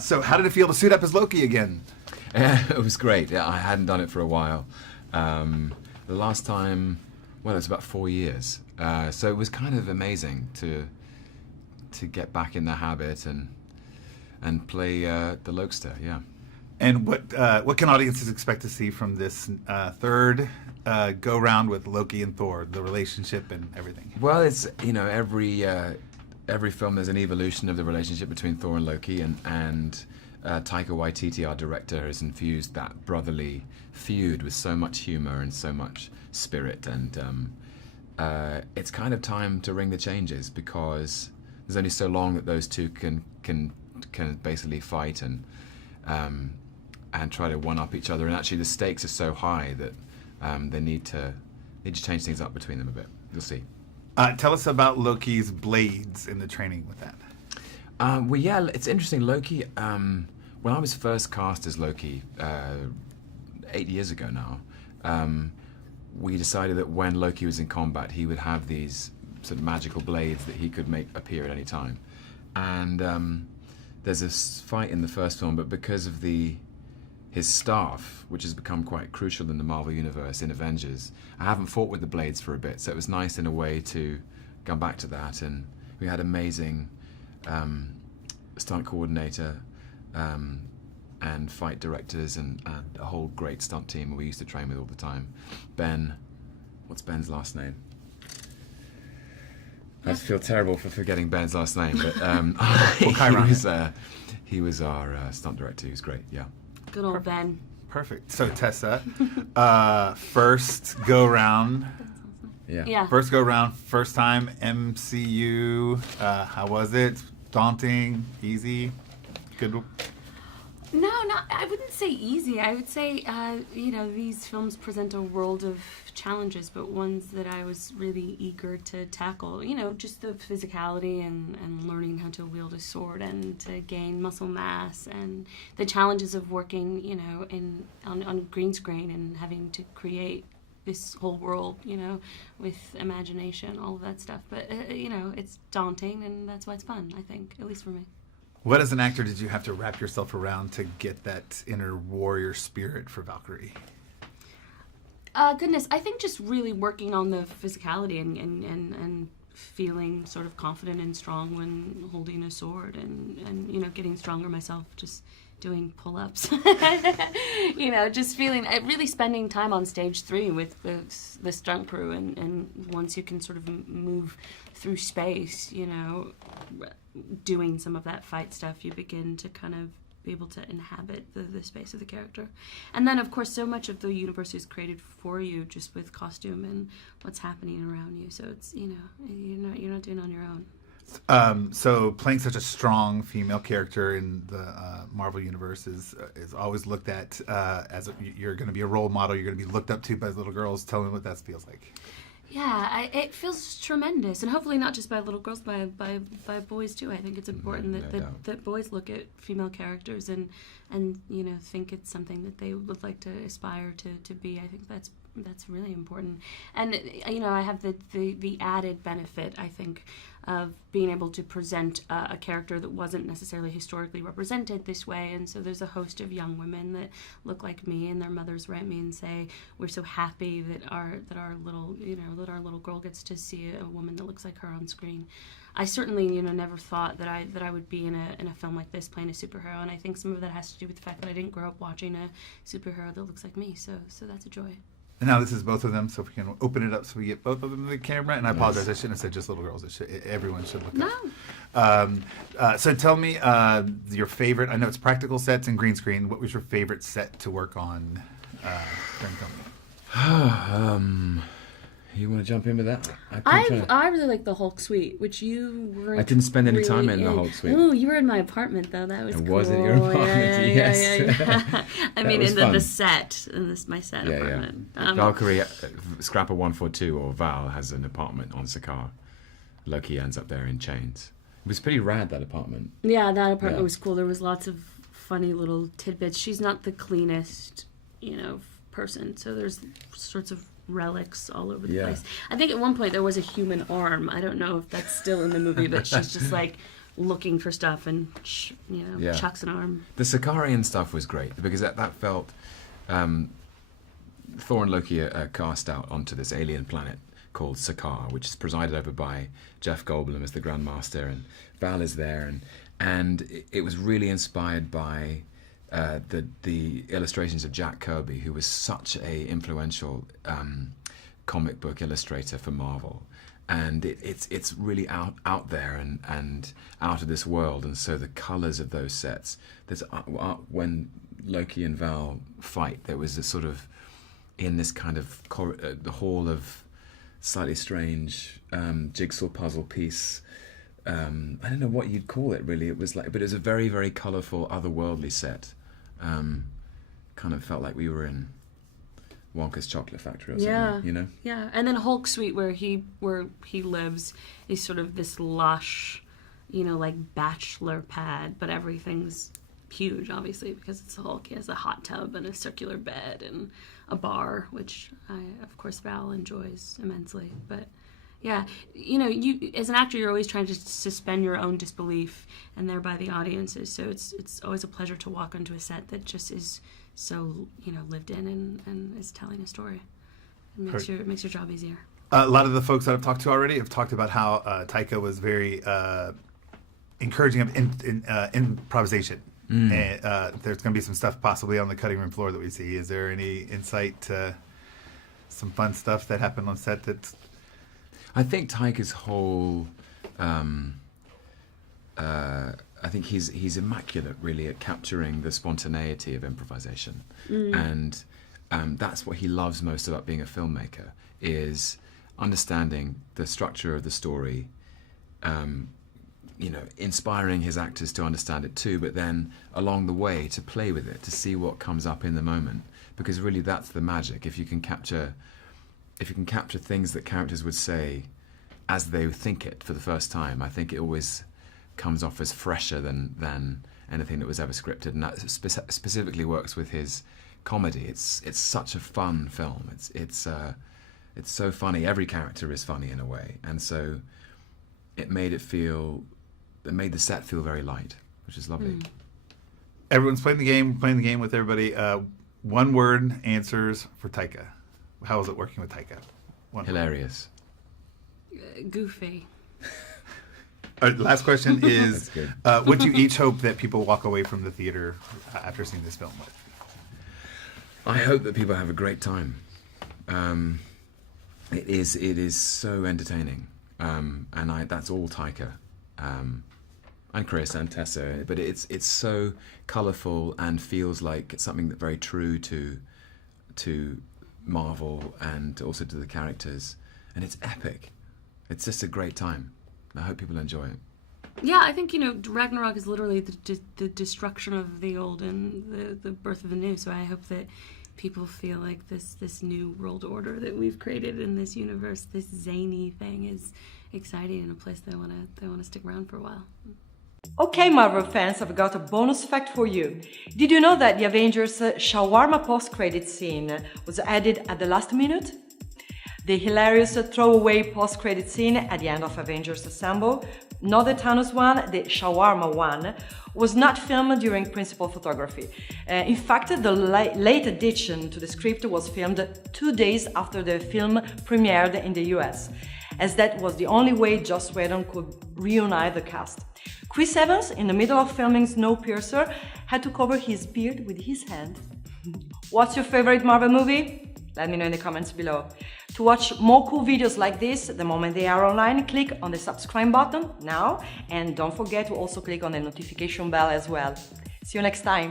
So how did it feel to suit up as Loki again? It was great. Yeah, I hadn't done it for a while. The last time, well, it was about 4 years. So it was kind of amazing to get back in the habit and play the Lokester. Yeah. And what can audiences expect to see from this third go round with Loki and Thor, the relationship and everything? Well, it's every film there's an evolution of the relationship between Thor and Loki, and Taika Waititi, our director, has infused that brotherly feud with so much humor and so much spirit, and it's kind of time to ring the changes, because there's only so long that those two can basically fight and try to one up each other, and actually the stakes are so high that they need to change things up between them a bit. You'll see. Tell us about Loki's blades in the training with that. Well, yeah, it's interesting. Loki, when I was first cast as Loki 8 years ago now, we decided that when Loki was in combat, he would have these sort of magical blades that he could make appear at any time. And there's a fight in the first film, but because of his staff, which has become quite crucial in the Marvel Universe, in Avengers, I haven't fought with the blades for a bit, so it was nice in a way to come back to that. And we had amazing stunt coordinator and fight directors and a whole great stunt team we used to train with all the time. Ben, what's Ben's last name? I feel terrible for forgetting Ben's last name, but he was our stunt director. He was great, yeah. Good old Ben. Perfect. So Tessa, first go round. Yeah. First go round, first time MCU. How was it? Daunting? Easy? Good? No, I wouldn't say easy. I would say, these films present a world of challenges, but ones that I was really eager to tackle. Just the physicality and learning how to wield a sword and to gain muscle mass, and the challenges of working, on green screen and having to create this whole world, with imagination, all of that stuff. But, it's daunting, and that's why it's fun, I think, at least for me. What as an actor did you have to wrap yourself around to get that inner warrior spirit for Valkyrie? Goodness, I think just really working on the physicality and feeling sort of confident and strong when holding a sword, and getting stronger myself, just doing pull-ups. Just feeling, really spending time on stage 3 with the stunt crew, and once you can sort of move through space, doing some of that fight stuff, you begin to kind of be able to inhabit the space of the character. And then, of course, so much of the universe is created for you just with costume and what's happening around you. So it's, you're not doing it on your own. So playing such a strong female character in the Marvel Universe is always looked at as you're going to be a role model. You're going to be looked up to by little girls. Tell me what that feels like. Yeah, it feels tremendous, and hopefully not just by little girls, by boys too. I think it's important that boys look at female characters and think it's something that they would like to aspire to be. I think that's really important. And I have the added benefit, I think, of being able to present a character that wasn't necessarily historically represented this way. And so there's a host of young women that look like me, and their mothers write me and say, we're so happy that our little girl gets to see a woman that looks like her on screen. I certainly never thought that I would be in a film like this playing a superhero, and I think some of that has to do with the fact that I didn't grow up watching a superhero that looks like me. So that's a joy. And now this is both of them, so if we can open it up so we get both of them in the camera. And I apologize, I shouldn't have said just little girls. Everyone should look up. So tell me your favorite, I know it's practical sets and green screen. What was your favorite set to work on during filming? You want to jump in with that? I really like the Hulk suite, which you weren't. I didn't spend any time in the Hulk Hulk suite. Oh, you were in my apartment though. That was cool. Was it your apartment? Yes. Yeah. I mean, in the set, in my set apartment. Yeah. Valkyrie, Scrapper 142 or Val has an apartment on Sakaar. Loki ends up there in chains. It was pretty rad, that apartment. Yeah, that apartment was cool. There was lots of funny little tidbits. She's not the cleanest, person. So there's sorts of relics all over the place. I think at one point there was a human arm. I don't know if that's still in the movie, but she's just like looking for stuff and chucks an arm. The Sicarian stuff was great because that felt Thor and Loki are cast out onto this alien planet called Sakaar, which is presided over by Jeff Goldblum as the Grand Master, and Val is there, and it was really inspired by the illustrations of Jack Kirby, who was such a influential comic book illustrator for Marvel. And it's really out there and out of this world, and so the colours of those sets. There's when Loki and Val fight, there was a sort of in this kind of the hall of slightly strange jigsaw puzzle piece. I don't know what you'd call it really. It was like, but it was a very, very colourful, otherworldly set. Kind of felt like we were in Wonka's Chocolate Factory or something, you know? Yeah, and then Hulk Suite, where he lives, is sort of this lush, like bachelor pad, but everything's huge, obviously, because it's the Hulk. He has a hot tub and a circular bed and a bar, which of course Val enjoys immensely. But yeah, you as an actor, you're always trying to suspend your own disbelief, and thereby the audiences. So it's always a pleasure to walk onto a set that just is so lived in and is telling a story. It makes your job easier. A lot of the folks that I've talked to already have talked about how Taika was very encouraging of improvisation. And there's going to be some stuff possibly on the cutting room floor that we see. Is there any insight to some fun stuff that happened on set that's... I think Taika's whole... I think he's immaculate, really, at capturing the spontaneity of improvisation. And that's what he loves most about being a filmmaker, is understanding the structure of the story, inspiring his actors to understand it too, but then along the way to play with it, to see what comes up in the moment, because really that's the magic. If you can capture things that characters would say as they think it for the first time, I think it always comes off as fresher than anything that was ever scripted, and that specifically works with his comedy. It's such a fun film. It's so funny. Every character is funny in a way, and so it made the set feel very light, which is lovely. Everyone's playing the game with everybody. One word answers for Taika. How is it working with Taika? Hilarious. Goofy. Last question is, what do you each hope that people walk away from the theater after seeing this film with? I hope that people have a great time. It is so entertaining, and that's all Taika, and Chris and Tessa. But it's so colourful and feels like it's something that's very true to Marvel and also to the characters, and it's epic. It's just a great time. I hope people enjoy it. Yeah, I think, Ragnarok is literally the destruction of the old and the birth of the new. So I hope that people feel like this new world order that we've created in this universe, this zany thing, is exciting and a place they want to stick around for a while. Okay, Marvel fans, I've got a bonus fact for you. Did you know that the Avengers shawarma post-credit scene was added at the last minute? The hilarious throwaway post-credit scene at the end of Avengers Assemble, not the Thanos one, the shawarma one, was not filmed during principal photography. In fact, the late addition to the script was filmed 2 days after the film premiered in the US, as that was the only way Joss Whedon could reunite the cast. Chris Evans, in the middle of filming Snowpiercer, had to cover his beard with his hand. What's your favorite Marvel movie? Let me know in the comments below. To watch more cool videos like this, the moment they are online, click on the subscribe button now, and don't forget to also click on the notification bell as well. See you next time!